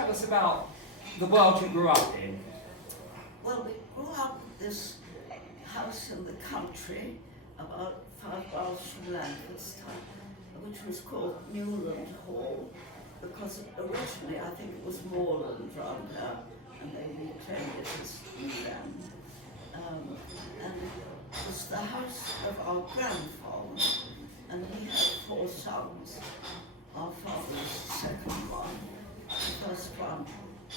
tell us about the world you grew up in? Well, we grew up in this house in the country, about 5 miles from Lancashire, which was called Newland Hall, because originally I think it was moorland round there, and they reclaimed it as Newland. And it was the house of our grandfather, and he had 4 sons. Our father was the second one. The first one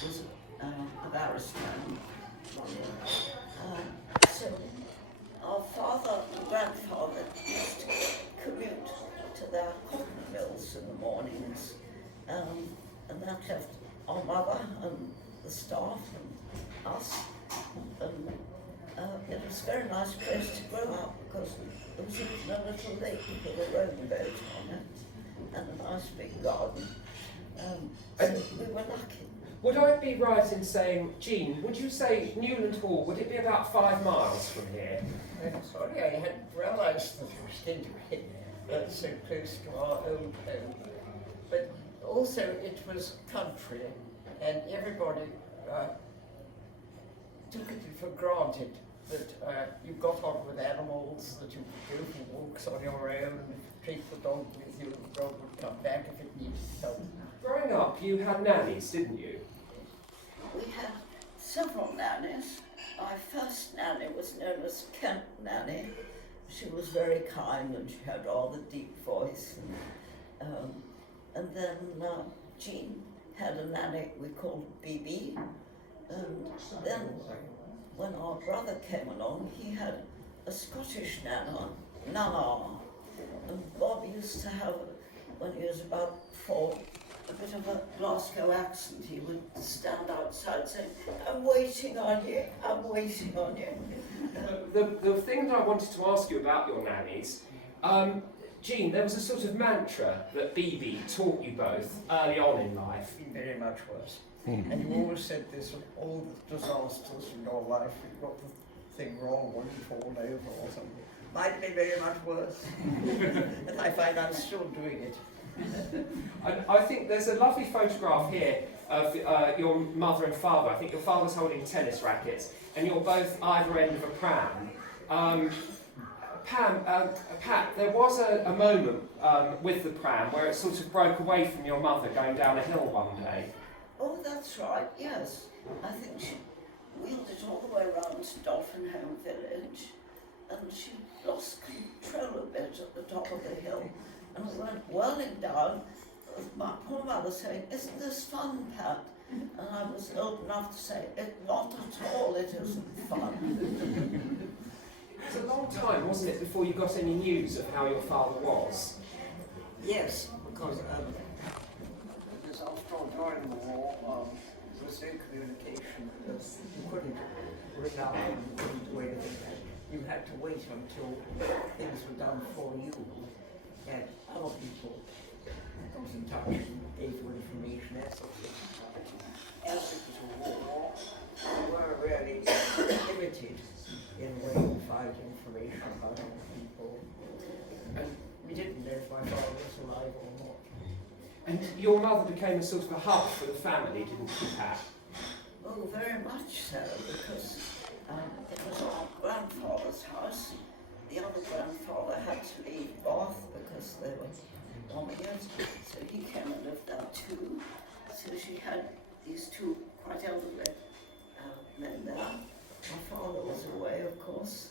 was a barrister and lawyer. So our father and grandfather used to commute to their cotton mills in the mornings, and that left our mother and the staff and us, and it was a very nice place to grow up because there was even a little lake with a rowing boat on it and a nice big garden. So we were lucky. Would I be right in saying, Jean, would you say Newland Hall, would it be about 5 miles from here? I'm sorry, I hadn't realised that it was going to be so close to our old home. But also it was country, and everybody took it for granted that you got on with animals, that you could go for walks on your own, take the dog with you, the dog would come back if it needed help. Growing up, you had nannies, didn't you? We had several nannies. My first nanny was known as Kent Nanny. She was very kind and she had rather deep voice. And then Jean had a nanny we called BB. And then when our brother came along, he had a Scottish nana. And Bob used to have, when he was about 4, a bit of a Glasgow accent. He would stand outside saying, "I'm waiting on you, I'm waiting on you." The thing that I wanted to ask you about your nannies, Jean, there was a sort of mantra that BB taught you both early on in life. Very much worse. And you always said this of all the disasters in your life, you got the thing wrong when you fall over or something. Might be very much worse. And I find I'm still doing it. I think there's a lovely photograph here of your mother and father. I think your father's holding tennis rackets, and you're both either end of a pram. Pat, there was a moment with the pram where it sort of broke away from your mother going down a hill one day. Oh, that's right, yes. I think she wheeled it all the way around to Dolphinholme village, and she lost control a bit at the top of the hill, and we went whirling down, with my poor mother saying, "Isn't this fun, Pat?" And I was old enough to say, "Not at all, it isn't fun." It was a long time, wasn't it, before you got any news of how your father was? Yes, because after all, during the war, there was no communication. You couldn't ring out and you couldn't do anything. You had to wait until things were done for you. And other people got in touch and gave you information, that sort of thing. As it was a war, we were really limited in where you find information about other people. And we didn't know if my father was alive or not. And your mother became a sort of a hub for the family, didn't she, Pat? Oh, very much so, because it was our grandfather's house. The other grandfather had to leave Bath because they were bombing it, so he came and lived there too. So she had these 2 quite elderly men there. My father was away, of course,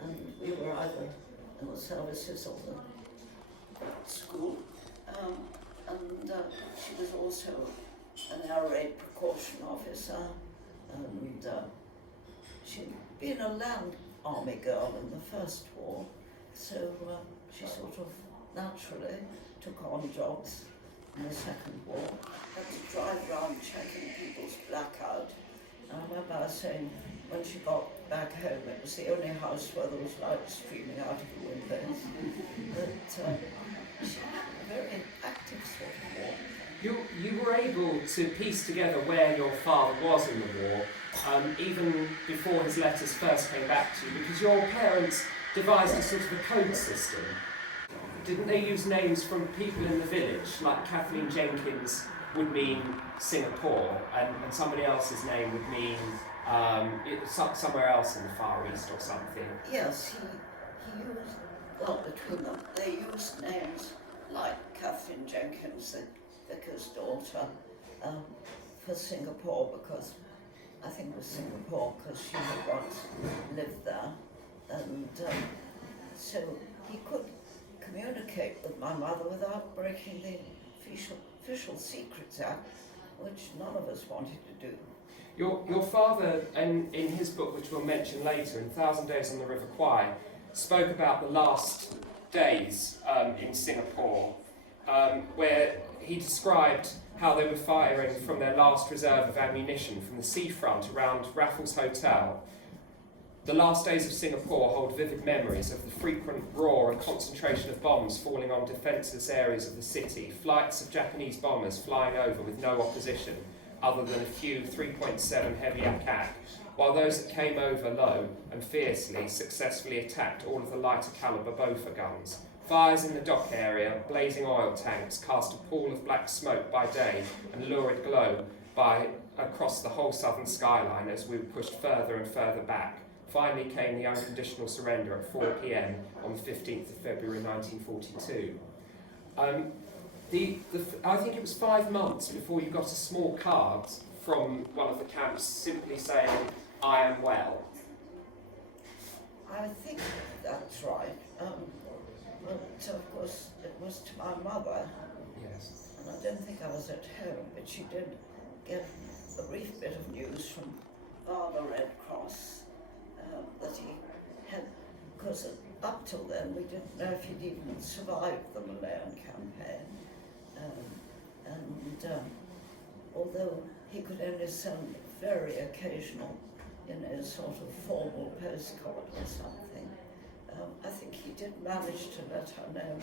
and we were either in the services of the school, and she was also an air raid precaution officer, and she'd been a land army girl in the First War, so she sort of naturally took on jobs in the Second War. Had to drive around checking people's blackout. And I remember her saying when she got back home, it was the only house where there was light streaming out of the windows, that she had a very active sort of war. You were able to piece together where your father was in the war, even before his letters first came back to you, because your parents devised a sort of a code system. Didn't they use names from people in the village, like Kathleen Jenkins would mean Singapore, and somebody else's name would mean somewhere else in the Far East or something. Yes, he used, well, between them, they used names like Catherine Jenkins, the vicar's daughter, for Singapore, because I think it was Singapore because she had once lived there, and so he could communicate with my mother without breaking the Official Secrets Act, which none of us wanted to do. Your father, in his book, which we'll mention later, in 1,000 Days on the River Kwai, spoke about the last days in Singapore, where he described how they were firing from their last reserve of ammunition from the seafront around Raffles Hotel. The last days of Singapore hold vivid memories of the frequent roar and concentration of bombs falling on defenceless areas of the city, flights of Japanese bombers flying over with no opposition, other than a few 3.7 heavy attack, while those that came over low and fiercely successfully attacked all of the lighter caliber Bofor guns. Fires in the dock area, blazing oil tanks cast a pool of black smoke by day and lurid glow across the whole southern skyline as we pushed further and further back. Finally came the unconditional surrender at 4 p.m. on the 15th of February 1942. I think it was 5 months before you got a small card from one of the camps simply saying, "I am well." I think that's right. But of course it was to my mother, Yes. and I don't think I was at home, but she did get a brief bit of news from Father Red Cross that he had, because up till then we didn't know if he'd even survived the Malayan campaign. Although he could only send very occasional, sort of formal postcard or something, I think he did manage to let her know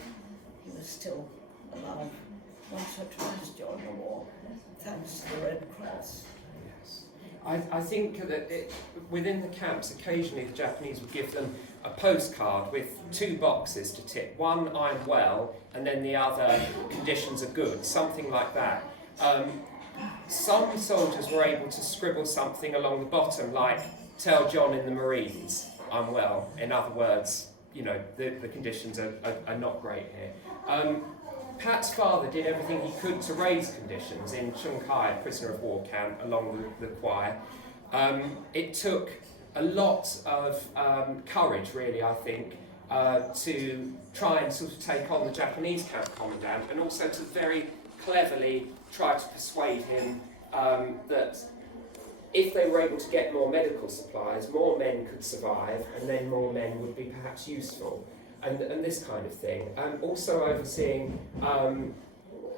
he was still alive once or twice during the war, thanks to the Red Cross. Yes. I think that within the camps, occasionally the Japanese would give them a postcard with 2 boxes to tick. One, "I'm well," and then the other, "conditions are good," something like that. Some soldiers were able to scribble something along the bottom like, "Tell John in the Marines, I'm well." In other words, the conditions are not great here. Pat's father did everything he could to raise conditions in Chung Kai, prisoner of war camp, along the Kwai. It took a lot of courage, really, I think, to try and sort of take on the Japanese camp commandant, and also to very cleverly try to persuade him that if they were able to get more medical supplies, more men could survive, and then more men would be perhaps useful, and this kind of thing. Also overseeing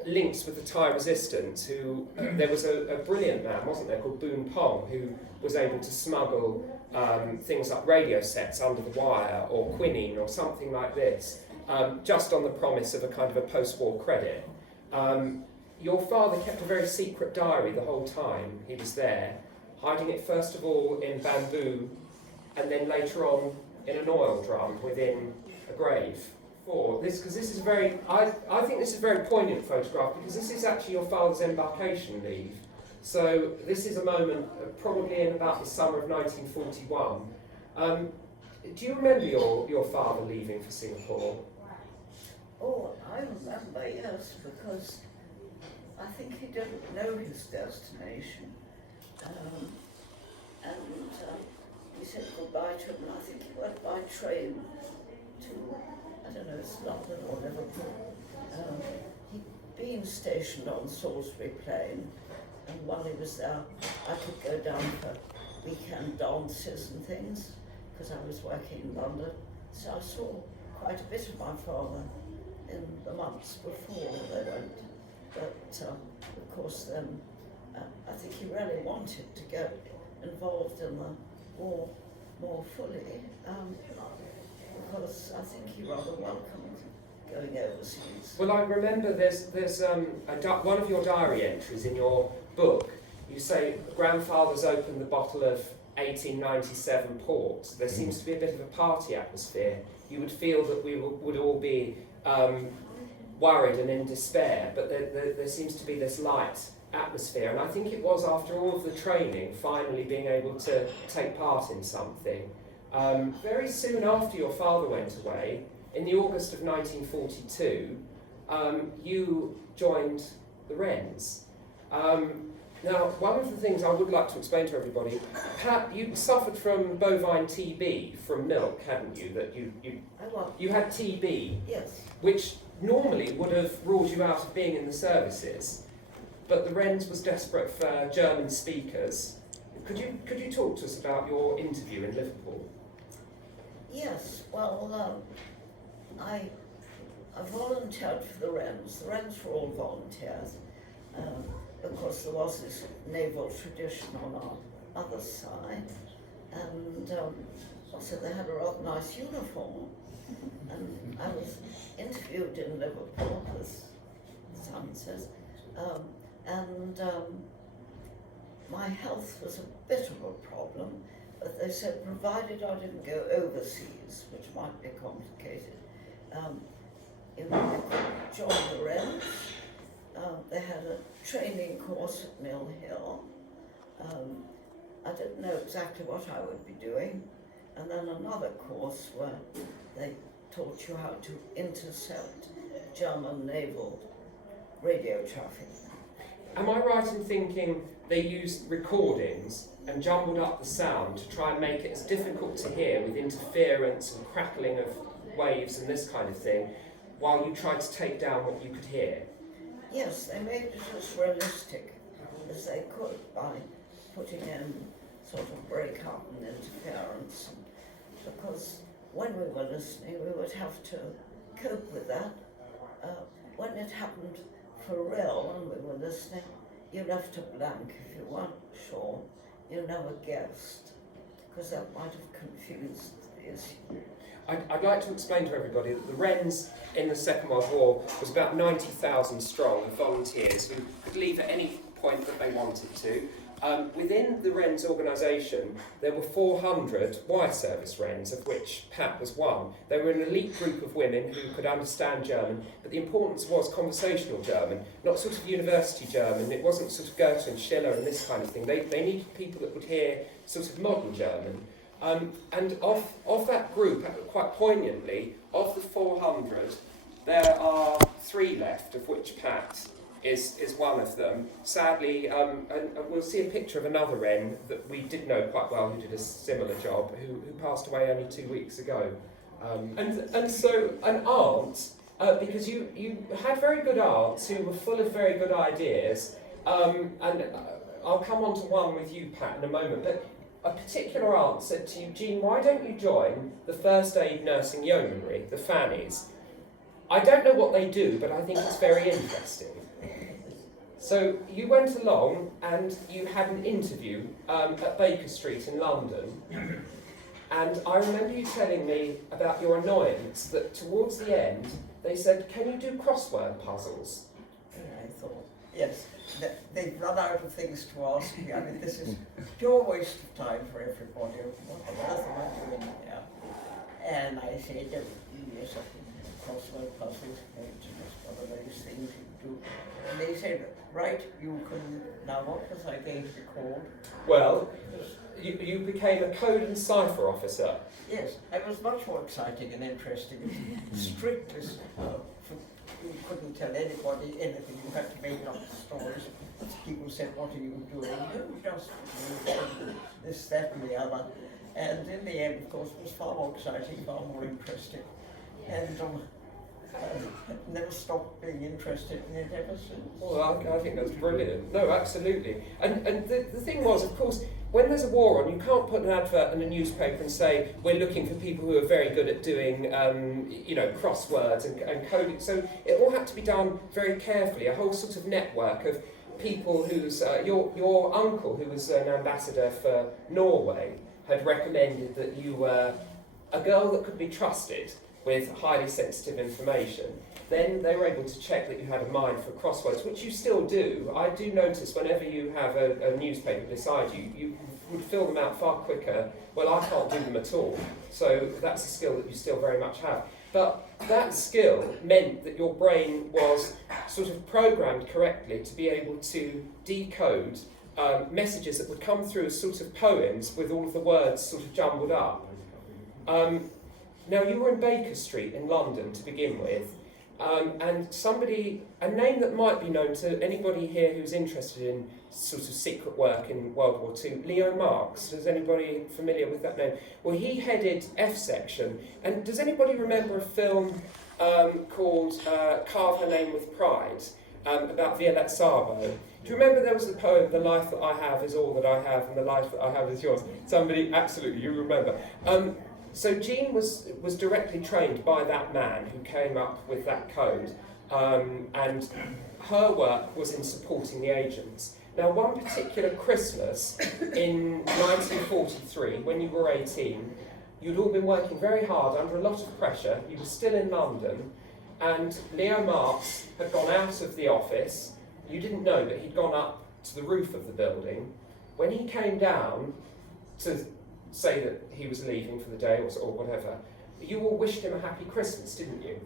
links with the Thai resistance, who there was a brilliant man, wasn't there, called Boon Pong, who was able to smuggle things like radio sets under the wire, or quinine, or something like this, just on the promise of a kind of a post-war credit. Your father kept a very secret diary the whole time he was there, hiding it first of all in bamboo, and then later on in an oil drum within a grave. Because this is a very, I think this is a very poignant photograph, because this is actually your father's embarkation leave. So this is a moment probably in about the summer of 1941. Do you remember your father leaving for Singapore? Oh, I remember, yes, because I think he didn't know his destination. We said goodbye to him, and I think he went by train to, I don't know, it's London or Liverpool. He'd been stationed on Salisbury Plain, and while he was there, I could go down for weekend dances and things, because I was working in London. So I saw quite a bit of my father in the months before they went. But of course then, I think he really wanted to get involved in the war more fully, because I think he rather welcomed going overseas. Well, I remember there's one of your diary entries in your book. You say, "Grandfather's opened the bottle of 1897 port. There seems to be a bit of a party atmosphere. You would feel that we would all be worried and in despair, but there seems to be this light atmosphere, and I think it was after all of the training, finally being able to take part in something. Very soon after your father went away, in the August of 1942, you joined the Wrens. Now, one of the things I would like to explain to everybody, Pat, you suffered from bovine TB from milk, hadn't you? That you had TB, Yes. which normally would have ruled you out of being in the services, but the Wrens was desperate for German speakers. Could you talk to us about your interview in Liverpool? Yes, well, I volunteered for the Wrens. The Wrens were all volunteers. Because there was this naval tradition on our other side, and also they had a rather nice uniform. And I was interviewed in Liverpool, as Sam says, and my health was a bit of a problem, but they said provided I didn't go overseas, which might be complicated, you know, I could join the Wrens. They had a training course at Mill Hill. I didn't know exactly what I would be doing, and then another course where they taught you how to intercept German naval radio traffic. Am I right in thinking they used recordings and jumbled up the sound to try and make it as difficult to hear with interference and crackling of waves and this kind of thing, while you tried to take down what you could hear? Yes, they made it as realistic as they could by putting in sort of break-up and interference. Because when we were listening, we would have to cope with that. When it happened for real, when we were listening, you left a blank if you weren't sure. You never guessed, because that might have confused the issue. I'd like to explain to everybody that the Wrens in the Second World War was about 90,000 strong of volunteers who could leave at any point that they wanted to. Within the Wrens organisation, there were 400 wire service Wrens, of which Pat was one. They were an elite group of women who could understand German, but the importance was conversational German, not sort of university German. It wasn't sort of Goethe and Schiller and this kind of thing. They needed people that would hear sort of modern German. And of that group, quite poignantly, of the 400, there are 3 left, of which Pat is one of them. Sadly, and we'll see a picture of another Wren that we did know quite well who did a similar job, who passed away only 2 weeks ago. And so an aunt, because you had very good aunts who were full of very good ideas, and I'll come on to one with you, Pat, in a moment, but a particular aunt said to you, Jean, why don't you join the First Aid Nursing Yeomanry, the Fannies? I don't know what they do, but I think it's very interesting. So you went along and you had an interview at Baker Street in London, and I remember you telling me about your annoyance that towards the end they said, can you do crossword puzzles? And I thought, yes, they've run out of things to ask me. I mean, this is pure waste of time for everybody. What on earth am I doing here? And I said, yes, crossword puzzles, one of those things you do. And they said, right, you can, now what was I going to be called? Well, you became a code and cipher officer. Yes, I was much more exciting and interesting. Strict as you couldn't tell anybody anything. You had to make up stories. People said, what are you doing? You just this, that and the other. And in the end, of course, it was far more exciting, far more interesting. And I've never stopped being interested in it ever since. Well, I think that's brilliant. No, absolutely. And the thing was, of course, when there's a war on, you can't put an advert in a newspaper and say, we're looking for people who are very good at doing, crosswords and coding. So it all had to be done very carefully, a whole sort of network of people whose, your uncle, who was an ambassador for Norway, had recommended that you were a girl that could be trusted with highly sensitive information. Then they were able to check that you had a mind for crosswords, which you still do. I do notice whenever you have a newspaper beside you, you would fill them out far quicker. Well, I can't do them at all. So that's a skill that you still very much have. But that skill meant that your brain was sort of programmed correctly to be able to decode messages that would come through as sort of poems with all of the words sort of jumbled up. Now, you were in Baker Street in London to begin with, and a name that might be known to anybody here who's interested in sort of secret work in World War II, Leo Marx. Is anybody familiar with that name? Well, he headed F Section, and does anybody remember a film called Carve Her Name with Pride, about Violette Sabo? Do you remember there was the poem, "The life that I have is all that I have, and the life that I have is yours"? Somebody, absolutely, you remember. So Jean was directly trained by that man who came up with that code, and her work was in supporting the agents. Now, one particular Christmas in 1943, when you were 18, you'd all been working very hard under a lot of pressure. You were still in London, and Leo Marx had gone out of the office. You didn't know that he'd gone up to the roof of the building. When he came down to say that he was leaving for the day or whatever, you all wished him a happy Christmas, didn't you?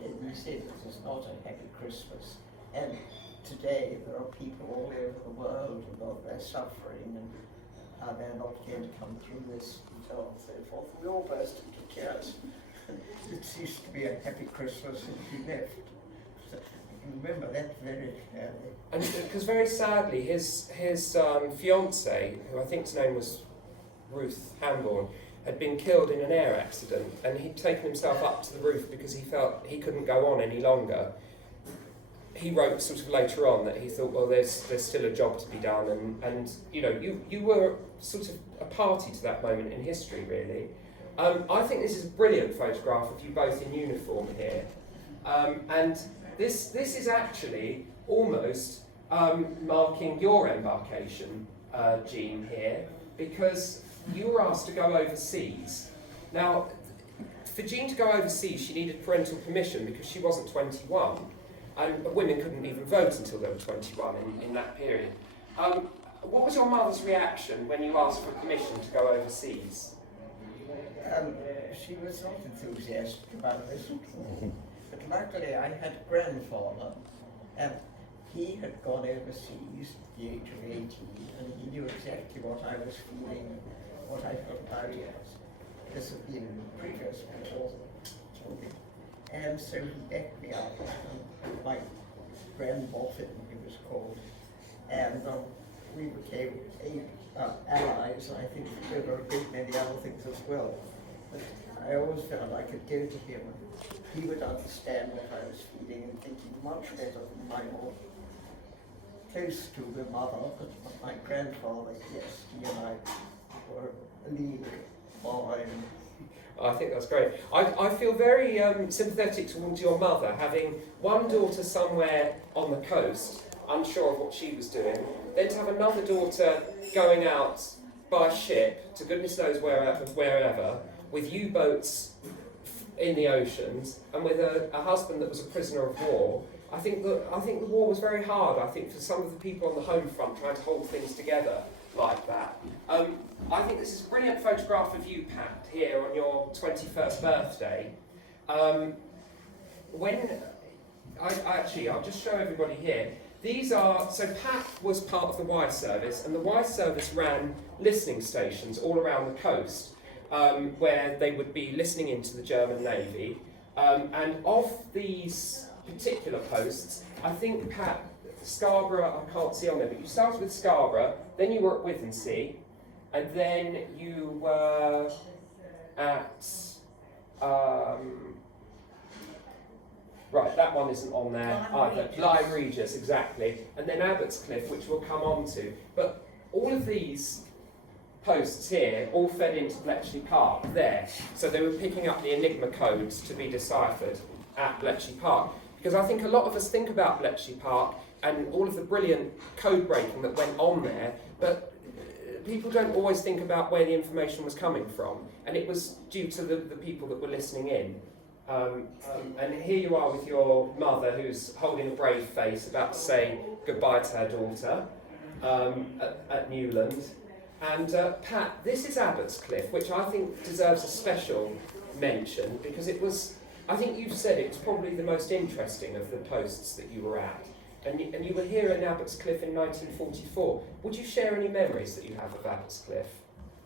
We said it was not a happy Christmas. And today there are people all over the world about their suffering and how they're not going to come through this and so on and so forth. We all burst into tears. It ceased to be a happy Christmas and he left. So I remember that very clearly. And because very sadly, his fiancée, who I think's name was Ruth Hamborn, had been killed in an air accident, and he'd taken himself up to the roof because he felt he couldn't go on any longer. He wrote sort of later on that he thought, well, there's still a job to be done, and you know, you were sort of a party to that moment in history, really. I think this is a brilliant photograph of you both in uniform here, and this is actually almost marking your embarkation, Jean, here, because you were asked to go overseas. Now, for Jean to go overseas, she needed parental permission because she wasn't 21. And women couldn't even vote until they were 21 in that period. What was your mother's reaction when you asked for permission to go overseas? She was not enthusiastic about this at all. But luckily I had a grandfather, and he had gone overseas at the age of 18, and he knew exactly what I was feeling, what I felt about it. This had been previous before. And so he backed me up, my grandboffin, he was called, and we became allies. I think there were a great many other things as well. But I always felt I could go to him, and he would understand what I was feeling and thinking much better than my more close to the mother, but my grandfather, yes, he and I were a league boy. I think that's great. I feel very sympathetic towards your mother, having one daughter somewhere on the coast, unsure of what she was doing, then to have another daughter going out by ship to goodness knows wherever, with U-boats in the oceans, and with a husband that was a prisoner of war. I think the war was very hard, I think, for some of the people on the home front trying to hold things together like that. I think this is a brilliant photograph of you, Pat, here on your 21st birthday. I'll just show everybody here. So Pat was part of the Y Service, and the Y Service ran listening stations all around the coast, where they would be listening into the German Navy. And of these particular posts, I think Pat, Scarborough, I can't see on there, but you started with Scarborough, then you were at Withensea, and then you were at, right, that one isn't on there either, Lyme Regis, exactly, and then Abbots Cliff, which we'll come on to. But all of these posts here all fed into Bletchley Park there, so they were picking up the Enigma codes to be deciphered at Bletchley Park. Because I think a lot of us think about Bletchley Park and all of the brilliant code breaking that went on there, but people don't always think about where the information was coming from, and it was due to the people that were listening in. And here you are with your mother, who's holding a brave face, about to say goodbye to her daughter at Newland. And Pat, this is Abbots Cliff, which I think deserves a special mention, because it was I think you've said it's probably the most interesting of the posts that you were at. And you were here in Abbots Cliff in 1944. Would you share any memories that you have of Abbots Cliff?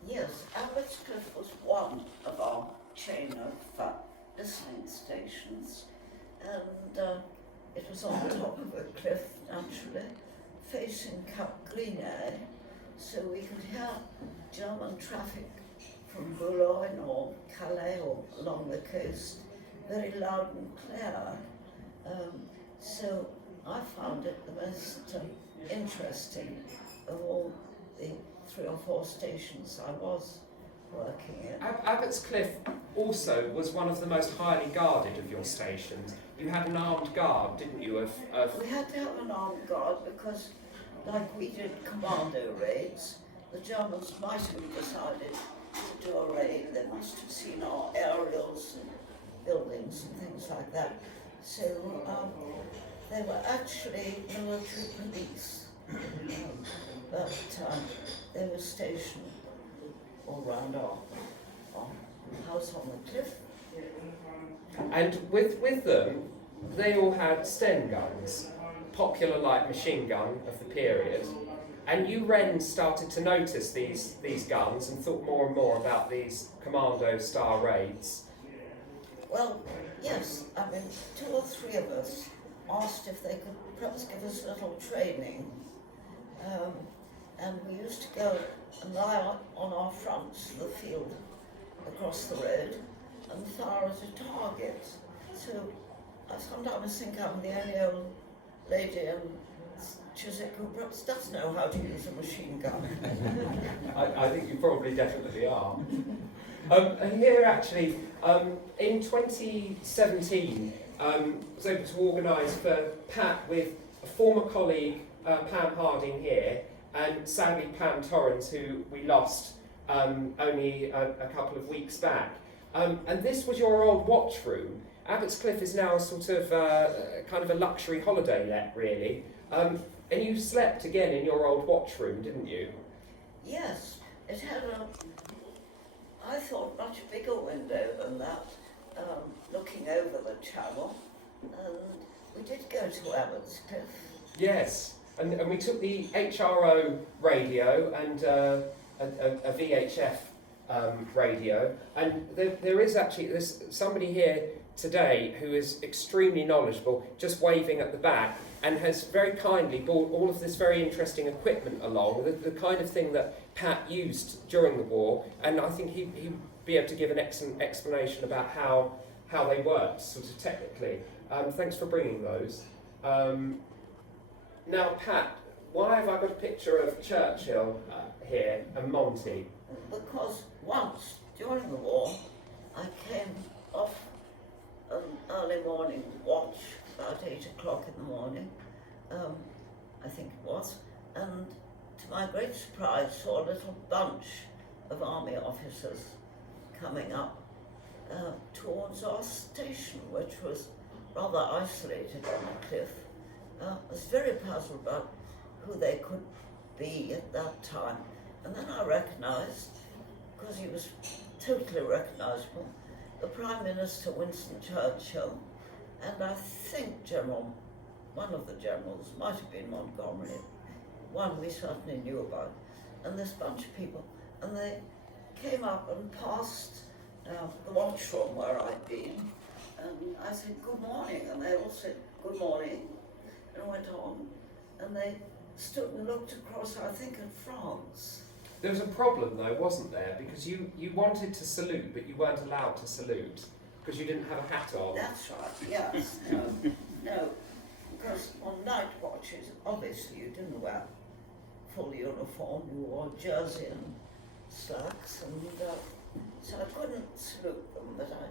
Yes, Abbots Cliff was one of our chain of listening stations, and it was on top of a cliff, naturally, facing Cap Greenay, so we could hear German traffic from Boulogne or Calais or along the coast very loud and clear. So I found it the most interesting of all the 3 or 4 stations I was working in. Abbots Cliff also was one of the most highly guarded of your stations. You had an armed guard, didn't you? We had to have an armed guard because, like we did commando raids, the Germans might have decided to do a raid. They must have seen our aerials and buildings and things like that. So they were actually military police, but they were stationed all around our house on the cliff. And with them, they all had Sten guns, popular light machine gun of the period. And you, Wren, started to notice these guns and thought more and more about these commando style raids. Well, yes, I mean, 2 or 3 of us asked if they could perhaps give us a little training. And we used to go and lie on our fronts in the field across the road and fire at a target. So I sometimes think I'm the only old lady in Chiswick who perhaps does know how to use a machine gun. I think you probably definitely are. And here actually, in 2017, I was able to organise for Pat with a former colleague, Pam Harding here, and sadly Pam Torrens, who we lost only a couple of weeks back. And this was your old watch room. Abbots Cliff is now a sort of kind of a luxury holiday let, really. And you slept again in your old watch room, didn't you? Yes, it had I thought, much bigger window than that, looking over the channel. And we did go to Abbots Cliff. Yes, and we took the HRO radio and a VHF radio, and there's somebody here today who is extremely knowledgeable, just waving at the back, and has very kindly brought all of this very interesting equipment along, the kind of thing that Pat used during the war, and I think he'd be able to give an excellent explanation about how they worked, sort of technically. Thanks for bringing those. Now, Pat, why have I got a picture of Churchill here and Monty? Because once, during the war, I came off an early morning watch, about 8 o'clock in the morning, I think it was, and to my great surprise saw a little bunch of army officers coming up towards our station, which was rather isolated on a cliff. I was very puzzled about who they could be at that time. And then I recognised, because he was totally recognisable, the Prime Minister Winston Churchill, and I think one of the generals, might have been Montgomery, one we certainly knew about, and this bunch of people. And they came up and passed the watchroom where I'd been, and I said, "Good morning," and they all said, "Good morning," and went on, and they stood and looked across, I think, at France. There was a problem though, wasn't there? Because you wanted to salute, but you weren't allowed to salute because you didn't have a hat on. That's right, yes. No, because on night watches, obviously you didn't wear full uniform, you wore jersey and slacks, and so I couldn't salute them, but I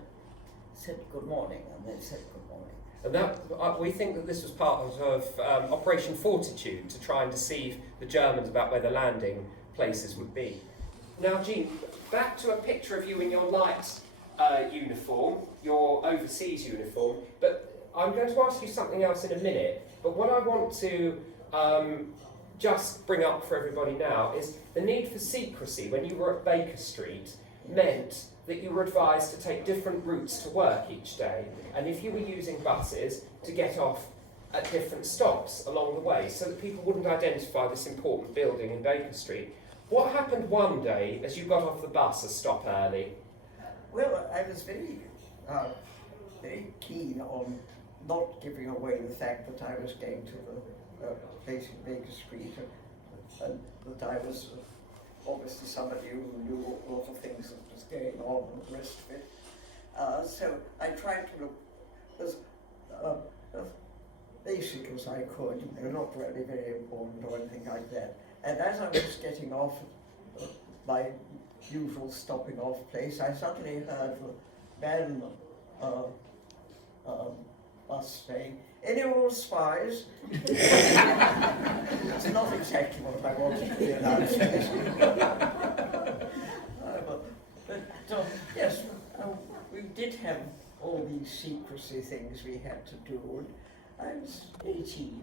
said good morning, and they said good morning. And that we think that this was part of Operation Fortitude, to try and deceive the Germans about where the landing places would be. Now, Jean, back to a picture of you in your light uniform, your overseas uniform, but I'm going to ask you something else in a minute, but what I want to just bring up for everybody now is the need for secrecy when you were at Baker Street meant that you were advised to take different routes to work each day, and if you were using buses, to get off at different stops along the way so that people wouldn't identify this important building in Baker Street. What happened one day as you got off the bus a stop early? Well, I was very keen on not giving away the fact that I was going to the place in Baker Street, and that I was obviously somebody who knew a lot of things that was going on and the rest of it. So I tried to look as basic as I could, not really very important or anything like that. And as I was getting off my usual stopping off place, I suddenly heard the man bus saying, "Any more spies?" It's not exactly what I wanted to be announced. Yes, we did have all these secrecy things we had to do. I was 18,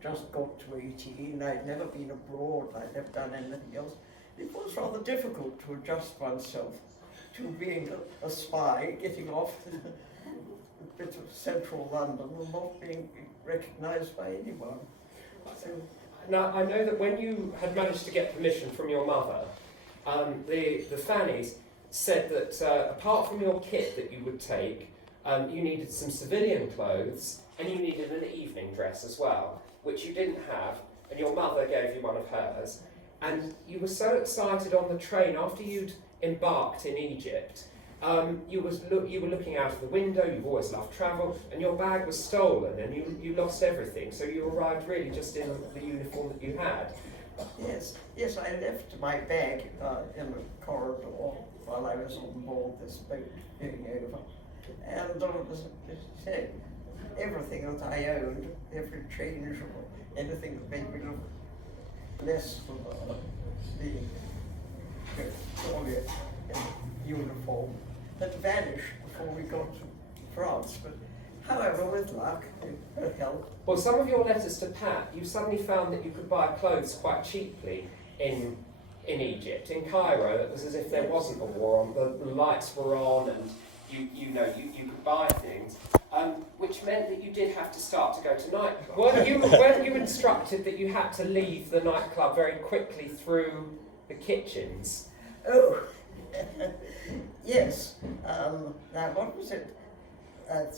just got to 18. I'd never been abroad, I'd never done anything else. It was rather difficult to adjust oneself to being a spy, getting off a bit of central London and not being recognised by anyone. So, now, I know that when you had managed to get permission from your mother, the Fannies said that apart from your kit that you would take, you needed some civilian clothes and you needed an evening dress as well, which you didn't have, and your mother gave you one of hers. And you were so excited on the train after you'd embarked in Egypt. You were looking out of the window, you've always loved travel, and your bag was stolen and you lost everything, so you arrived really just in the uniform that you had. Yes, I left my bag in the corridor while I was on board this boat going over. And as I said, everything that I owned, every change or anything that made me look less than being purely in uniform, had vanished before we got to France. But however, with luck, it helped. Well, some of your letters to Pat, you suddenly found that you could buy clothes quite cheaply in Egypt. In Cairo, it was as if there wasn't a war on. The lights were on, and you could buy things, which meant that you did have to start to go to nightclubs. Weren't you instructed that you had to leave the nightclub very quickly through the kitchens? Oh, yes. Now, what was it? It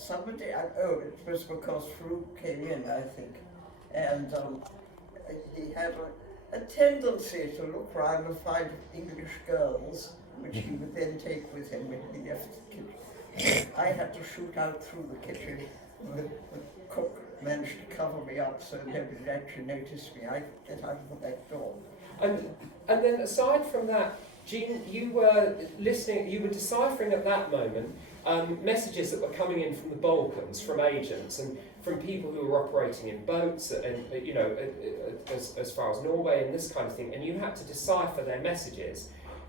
was because Farouk came in, I think, and he had a tendency to look round and find English girls, which he would then take with him when he left the kitchen. I had to shoot out through the kitchen. The cook managed to cover me up so nobody would actually notice me. I could get out of the back door. And then aside from that, Jean, you were listening, you were deciphering at that moment messages that were coming in from the Balkans, from agents and from people who were operating in boats, and as far as Norway and this kind of thing, and you had to decipher their messages.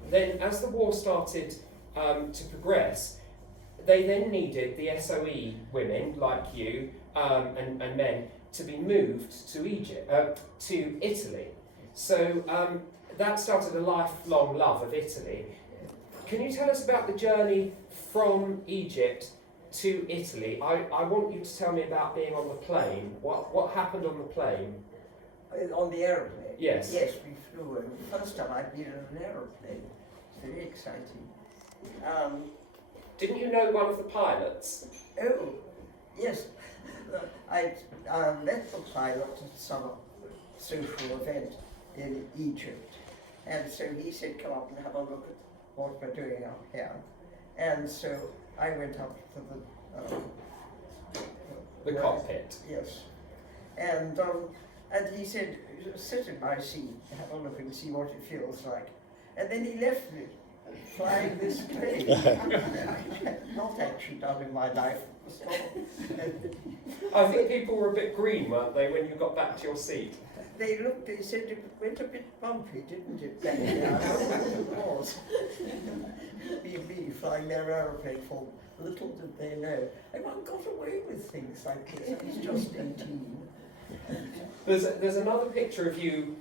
Then, as the war started to progress, they then needed the SOE women like you and men to be moved to Italy. So that started a lifelong love of Italy. Can you tell us about the journey from Egypt to Italy? I want you to tell me about being on the plane. What happened on the plane? On the aeroplane? Yes. Yes, we flew. And the first time I'd been in an aeroplane. It's very exciting. Didn't you know one of the pilots? Oh, yes. I met the pilot at some social event in Egypt. And so he said, come up and have a look at what we're doing out here. And so I went up to The cockpit. Yes. And he said, sit in my seat, have a look and see what it feels like. And then he left me flying this plane. Not actually done in my life. I think people were a bit green, weren't they, when you got back to your seat? They said it went a bit bumpy, didn't it, back there? I don't know what it was. Me flying their aeroplane for little did they know. Everyone got away with things like this. I was just 18. There's another picture of you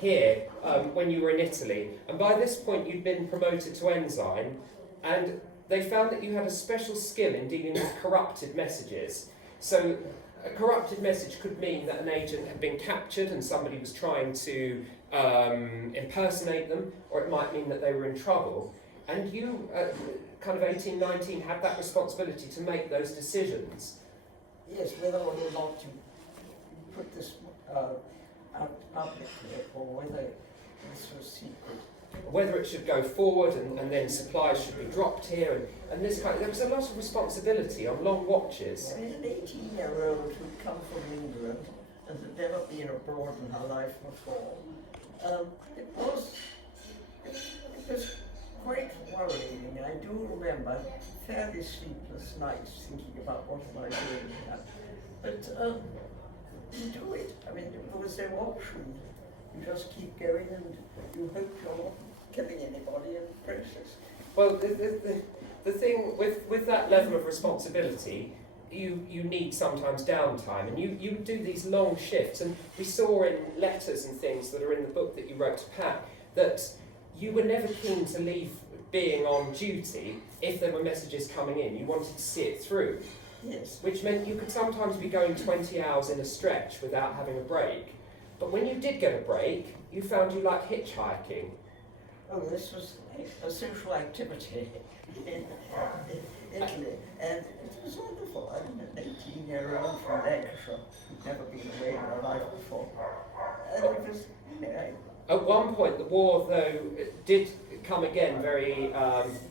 here when you were in Italy, and by this point you'd been promoted to ensign, and they found that you had a special skill in dealing with corrupted messages. So a corrupted message could mean that an agent had been captured and somebody was trying to impersonate them, or it might mean that they were in trouble. And you, kind of 18, 19, had that responsibility to make those decisions. Yes, whether or not to put this out publicly or whether this was secret. Whether it should go forward and then supplies should be dropped here and this kind of, there was a lot of responsibility on long watches. I mean, an 18-year-old who'd come from England and had never been abroad in her life before, it was quite worrying. I do remember fairly sleepless nights thinking about what am I doing here. But you do it. I mean, there was no option. You just keep going and you hope you're not killing anybody in the process. Well, the thing with that level of responsibility, you need sometimes downtime, and you do these long shifts. And we saw in letters and things that are in the book that you wrote to Pat that you were never keen to leave being on duty if there were messages coming in. You wanted to see it through. Yes. Which meant you could sometimes be going 20 hours in a stretch without having a break. But when you did get a break, you found you liked hitchhiking. Oh, this was a social activity in Italy, and it was wonderful. I'm an 18-year-old from Lancashire who'd never been away in her life before. And it was, At one point, the war, though, did come again very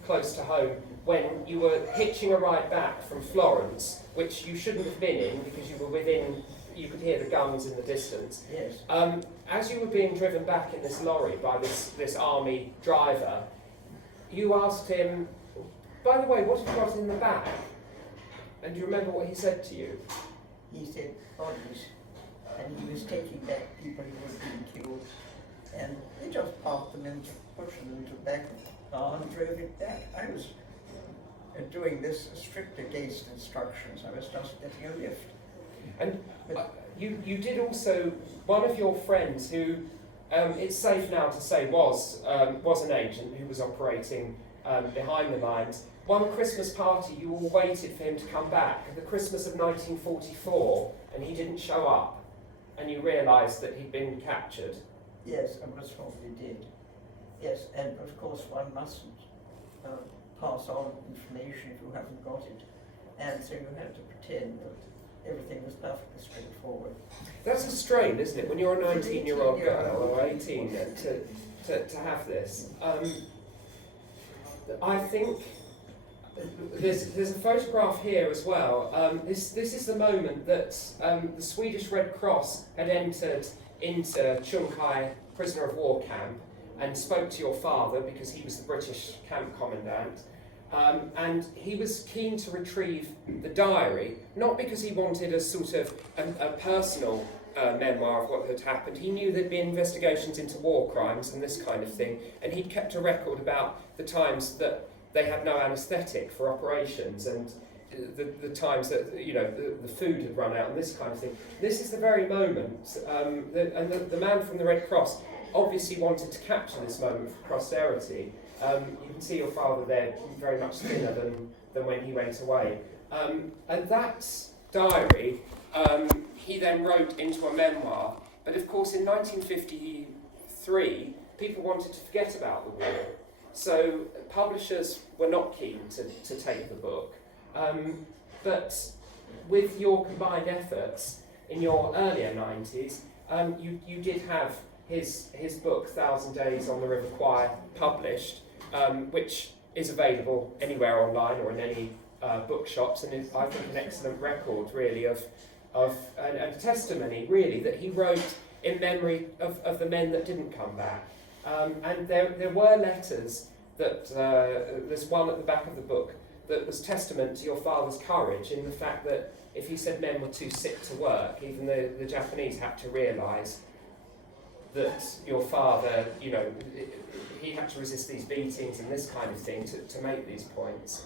close to home when you were hitching a ride back from Florence, which you shouldn't have been in because you were within, you could hear the guns in the distance. yes. As you were being driven back in this lorry by this army driver, you asked him, by the way, what have you got in the back? And do you remember what he said to you? He said bodies, and he was taking back people who were being killed, and they just parked them into, pushed them into the back of the car and drove it back. I was doing this strict against instructions. I was just getting a lift. And you did also, one of your friends who, it's safe now to say was an agent who was operating behind the lines. One Christmas party you all waited for him to come back, the Christmas of 1944, and he didn't show up, and you realised that he'd been captured. Yes, I most probably did. Yes, and of course one mustn't pass on information if you haven't got it, and so you have to pretend that everything was perfectly straightforward. That's a strain, isn't it, when you're a 19-year-old girl or 18 to have this. I think there's a photograph here as well. This is the moment that the Swedish Red Cross had entered into Chunkai prisoner of war camp and spoke to your father because he was the British camp commandant. And he was keen to retrieve the diary, not because he wanted a sort of a personal memoir of what had happened. He knew there'd been investigations into war crimes and this kind of thing, and he'd kept a record about the times that they had no anaesthetic for operations and the times that the food had run out and this kind of thing. This is the very moment, and the man from the Red Cross obviously wanted to capture this moment for posterity. You can see your father there very much thinner than when he went away. And that diary he then wrote into a memoir, but of course in 1953 people wanted to forget about the war, so publishers were not keen to take the book. But with your combined efforts in your earlier 90s, you did have his book 1,000 Days on the River Kwai published, which is available anywhere online or in any bookshops, and is, I think, an excellent record really of a testimony really that he wrote in memory of the men that didn't come back. And there were letters that there's one at the back of the book that was testament to your father's courage in the fact that if he said men were too sick to work, even the Japanese had to realise that your father, he had to resist these beatings and this kind of thing to make these points.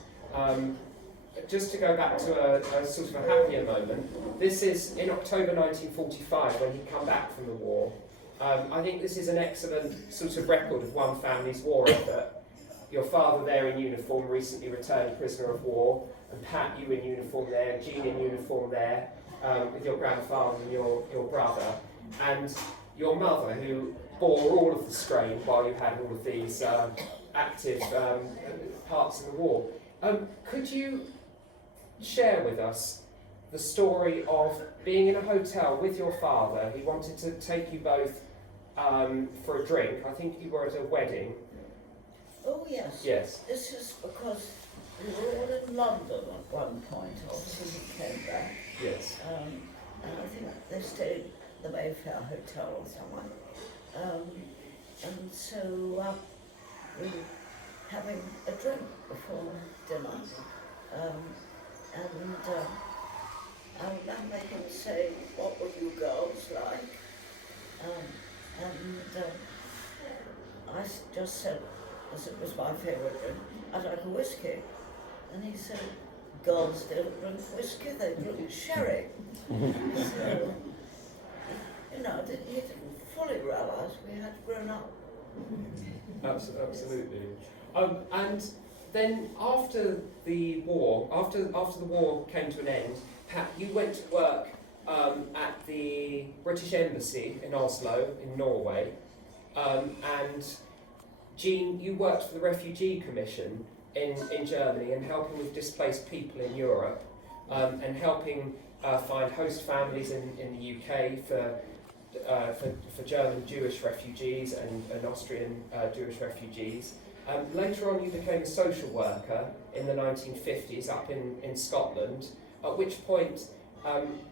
Just to go back to a sort of a happier moment, this is in October 1945 when he'd come back from the war. I think this is an excellent sort of record of one family's war effort. your father there in uniform, recently returned prisoner of war, and Pat, you in uniform there, Jean in uniform there, with your grandfather and your brother, and your mother, who bore all of the strain while you had all of these active parts in the war. Could you share with us the story of being in a hotel with your father? He wanted to take you both for a drink. I think you were at a wedding. Oh yes. Yes. This is because we were all in London at one point. Obviously we came back. Yes. And I think they stayed at the Mayfair Hotel or somewhere. And so we were having a drink before dinner. I remember him saying, "What were you girls like?" I just said, as it was my favourite drink, I'd like a whiskey. And he said, "Girls don't drink whiskey, they drink sherry." So, you know, he didn't fully realise we had grown up. Absolutely. And then after the war, after the war came to an end, Pat, you went to work at the British Embassy in Oslo, in Norway, and Jean, you worked for the Refugee Commission in Germany and helping with displaced people in Europe, and helping find host families in the UK for German Jewish refugees and Austrian Jewish refugees. Later on you became a social worker in the 1950s up in Scotland, at which point,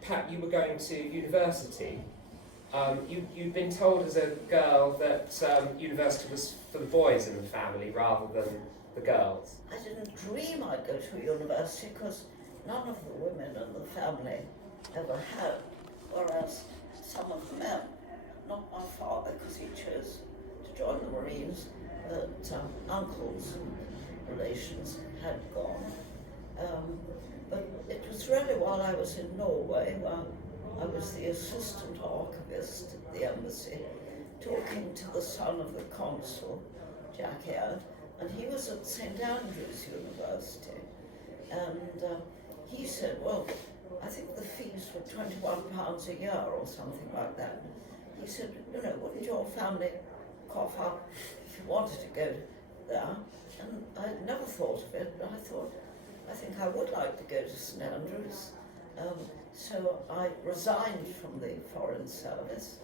Pat, you were going to university. You'd been told as a girl that university was for the boys in the family rather than the girls. I didn't dream I'd go to university because none of the women in the family ever had, whereas some of the men, not my father because he chose to join the Marines, but uncles and relations had gone. But it was really while I was in Norway, where I was the assistant archivist at the embassy, talking to the son of the consul, Jack Aird, and he was at St Andrews University. And he said, well, I think the fees were £21 a year or something like that. He said, you know, wouldn't your family cough up if you wanted to go there? And I'd never thought of it, but I think I would like to go to St Andrews. So I resigned from the Foreign Service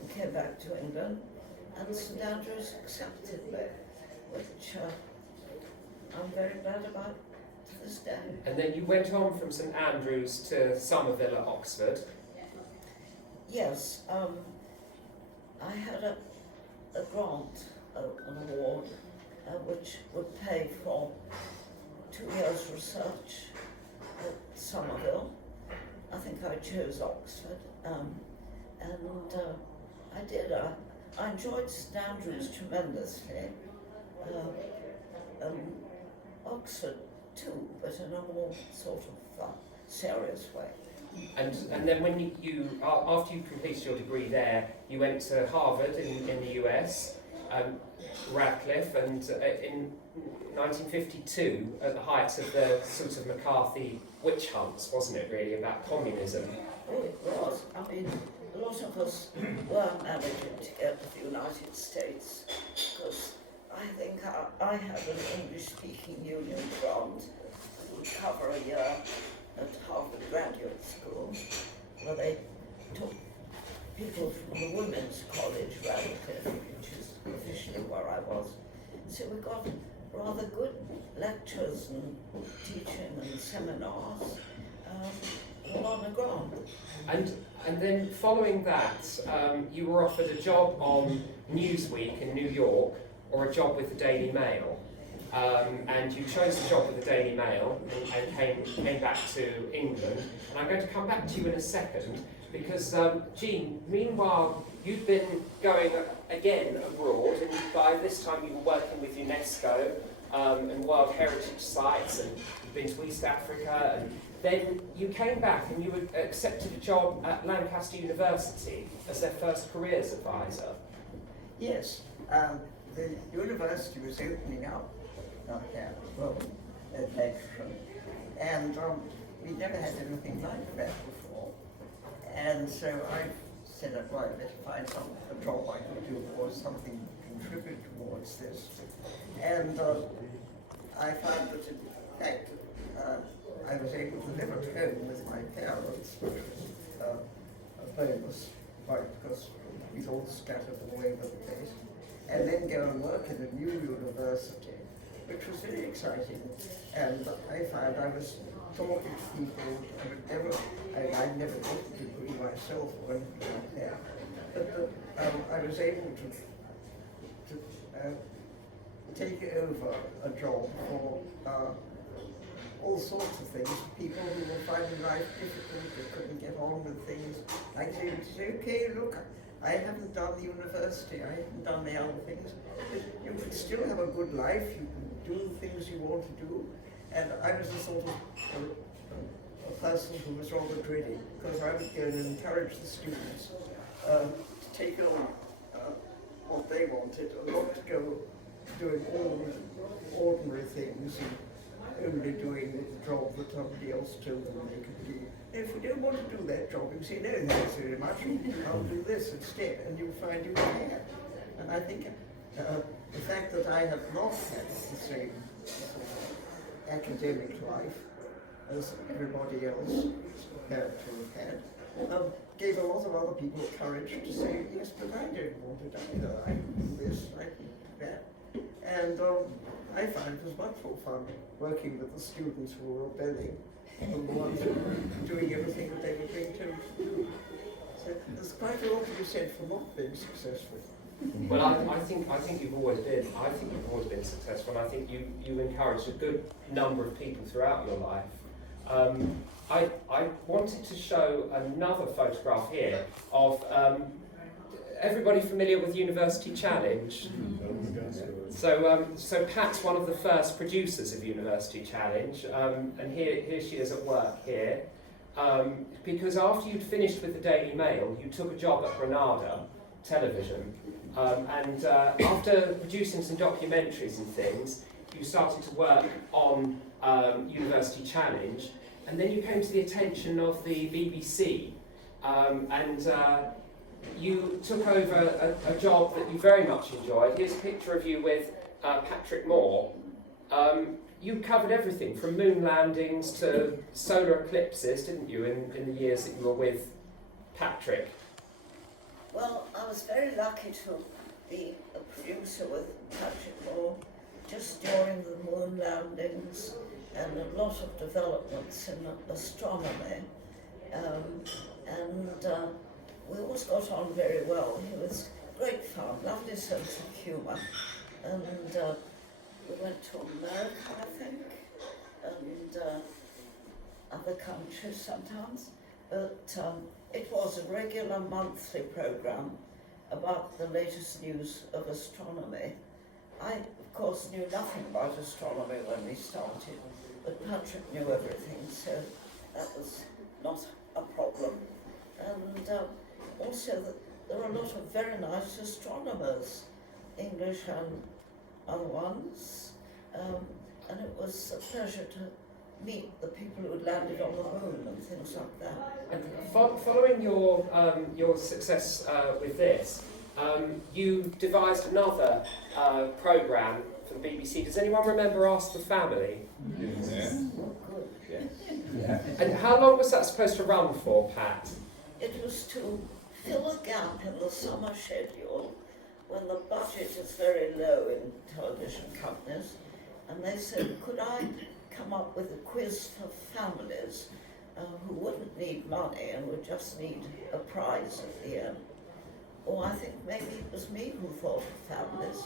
and came back to England, and St Andrews accepted me, which I'm very glad about to this day. And then you went on from St Andrews to Somerville at Oxford. Yes, I had a grant, an award, which would pay for 2 years research at Somerville. I think I chose Oxford, and I did. I enjoyed St Andrews tremendously, Oxford too, but in a more sort of serious way. And then when you after you completed your degree there, you went to Harvard in the US, Radcliffe, and in 1952, at the height of the sort of McCarthy witch hunts, wasn't it really, about communism? Oh, it was. I mean, a lot of us were managing to get to the United States because I think I had an English-speaking union grant that would cover a year at Harvard Graduate School, where they took people from the Women's College, Radcliffe, which is officially where I was. So we got rather good lectures and teaching and seminars, all on the ground. And then following that, you were offered a job on Newsweek in New York, or a job with the Daily Mail. And you chose the job with the Daily Mail and came back to England. And I'm going to come back to you in a second, because Jean, meanwhile, you've been going again abroad, and by this time you were working with UNESCO and World Heritage Sites, and you've been to East Africa, and then you came back and you accepted a job at Lancaster University as their first careers advisor. Yes, the university was opening up had, well, at Lancashire. And we never had anything like that before. And so I said, well, let's find a job I could do or something to contribute towards this. And I found that, in fact, I was able to live at home with my parents, which was a bonus, right, because we all scattered all over the place, and then go and work in a new university, which was very exciting. And I found I was talking to people I never wanted to do myself or anything like that. But I was able to take over a job for all sorts of things. People who were finding life difficult, who couldn't get on with things. I was able to say, okay, look, I haven't done the university, I haven't done the other things, but you can still have a good life, you can do the things you want to do. And I was a sort of a person who was rather dready, because I would go and encourage the students to take on what they wanted, and not to go doing all the ordinary things and only doing the job that somebody else told them they could do. And if you don't want to do that job, you say, no, thanks very much, I'll do this instead, and you'll find you can. And I think the fact that I have not had the same academic life as everybody else appeared to have had, gave a lot of other people courage to say, yes, but I don't want it either. I can do this, I can do that. And I found it was much more fun working with the students who were rebelling than the ones who were doing everything that they were being told to do. So there's quite a lot to be said for not being successful. Well, I think you've always been. I think you've always been successful, and I think you encouraged a good number of people throughout your life. I wanted to show another photograph here of everybody familiar with University Challenge. So Pat's one of the first producers of University Challenge, and here she is at work here. Because after you'd finished with the Daily Mail, you took a job at Granada Television, and after producing some documentaries and things, you started to work on University Challenge, and then you came to the attention of the BBC, and you took over a job that you very much enjoyed. Here's a picture of you with Patrick Moore. You covered everything from moon landings to solar eclipses, didn't you, in the years that you were with Patrick? Well, I was very lucky to be a producer with Patrick Moore just during the moon landings and a lot of developments in astronomy. We always got on very well. He was great fun, lovely sense of humour. And we went to America, I think, and other countries sometimes. But it was a regular monthly programme about the latest news of astronomy. I, of course, knew nothing about astronomy when we started, but Patrick knew everything, so that was not a problem. And also, there are a lot of very nice astronomers, English and other ones, and it was a pleasure to meet the people who had landed on the moon and things like that. And following your success with this, you devised another programme for the BBC. Does anyone remember Ask the Family? Yes. Oh, good. Yes. And how long was that supposed to run for, Pat? It was to fill a gap in the summer schedule when the budget is very low in television companies, and they said, could I come up with a quiz for families who wouldn't need money and would just need a prize at the end. Or I think maybe it was me who thought of families.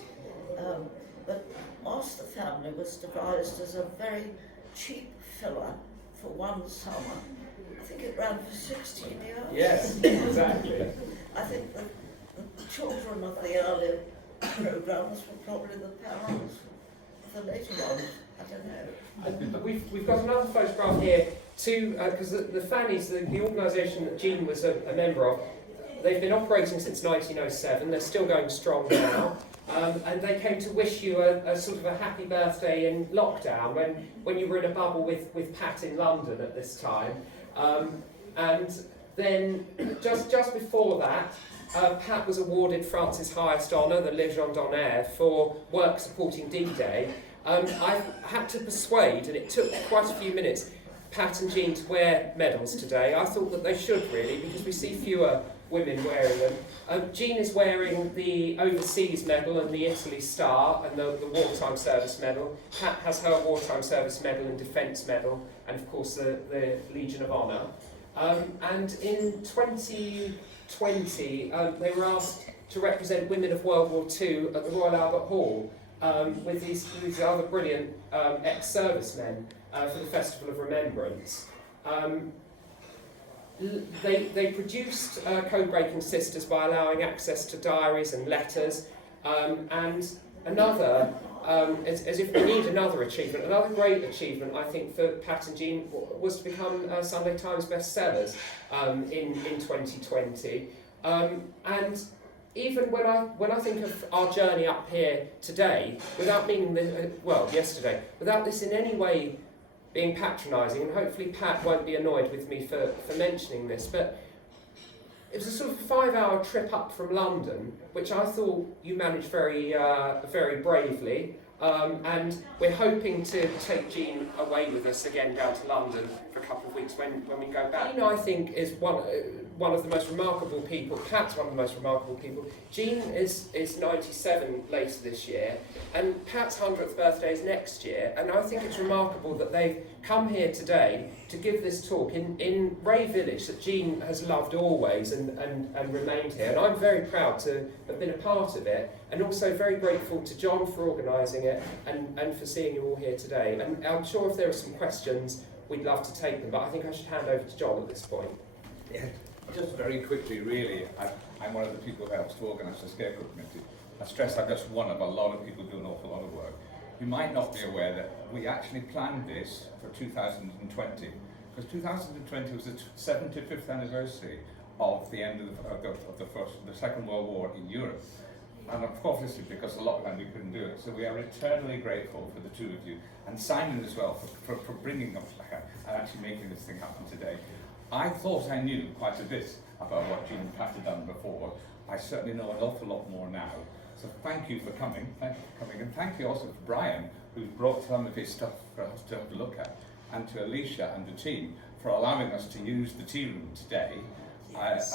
But Ask the Family was devised as a very cheap filler for one summer. I think it ran for 16 years. Yes, exactly. I think the children of the early programmes were probably the parents of the later ones. I don't know. We've got another photograph here too, because the Fannies, the organisation that Jean was a member of, they've been operating since 1907. They're still going strong now. And they came to wish you a sort of a happy birthday in lockdown when you were in a bubble with Pat in London at this time. And then just before that, Pat was awarded France's highest honour, the Légion d'honneur, for work supporting D-Day. I had to persuade, and it took quite a few minutes, Pat and Jean to wear medals today. I thought that they should really, because we see fewer women wearing them. Jean is wearing the Overseas Medal and the Italy Star and the Wartime Service Medal. Pat has her Wartime Service Medal and Defence Medal, and of course the Legion of Honour. And in 2020, they were asked to represent women of World War II at the Royal Albert Hall with these other brilliant ex-servicemen for the Festival of Remembrance. They produced Codebreaking Sisters by allowing access to diaries and letters, and another, as if we need another achievement, another great achievement I think for Pat and Jean was to become Sunday Times bestsellers in 2020. And even when I think of our journey up here today, without meaning yesterday, without this in any way being patronising, and hopefully Pat won't be annoyed with me for mentioning this, but it was a sort of 5-hour trip up from London, which I thought you managed very bravely, and we're hoping to take Jean away with us again down to London for a couple of weeks when we go back. Jean, I think, is one of the most remarkable people. Pat's one of the most remarkable people. Jean is 97 later this year, and Pat's 100th birthday is next year, and I think it's remarkable that they've come here today to give this talk in Ray Village that Jean has loved always and remained here, and I'm very proud to have been a part of it, and also very grateful to John for organising it and for seeing you all here today. And I'm sure if there are some questions, we'd love to take them, but I think I should hand over to John at this point. Yeah. Just very quickly, really, I'm one of the people who helps to organise the Scarecrow Committee. I stress I'm just one of a lot of people who do an awful lot of work. You might not be aware that we actually planned this for 2020, because 2020 was the 75th anniversary of the end of the Second World War in Europe. And of course, because a lot of time we couldn't do it. So we are eternally grateful for the two of you, and Simon as well, for bringing us and actually making this thing happen today. I thought I knew quite a bit about what Jean and Pat had done before. I certainly know an awful lot more now. So thank you for coming, and thank you also to Brian, who brought some of his stuff for us to have a look at, and to Alicia and the team for allowing us to use the tea room today as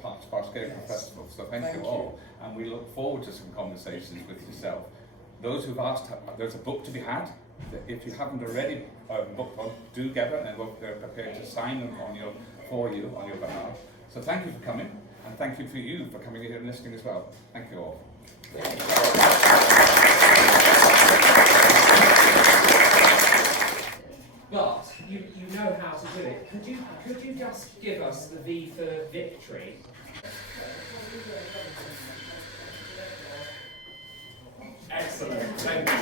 part of our Scarecrow Festival. So thank you all, and we look forward to some conversations with yourself. Those who've asked, there's a book to be had. If you haven't already booked one, do get it, and we're prepared to sign them for you on your behalf. So thank you for coming, and thank you for coming here and listening as well. Thank you all. But you know how to do it. Could you just give us the V for victory? Excellent. Thank you.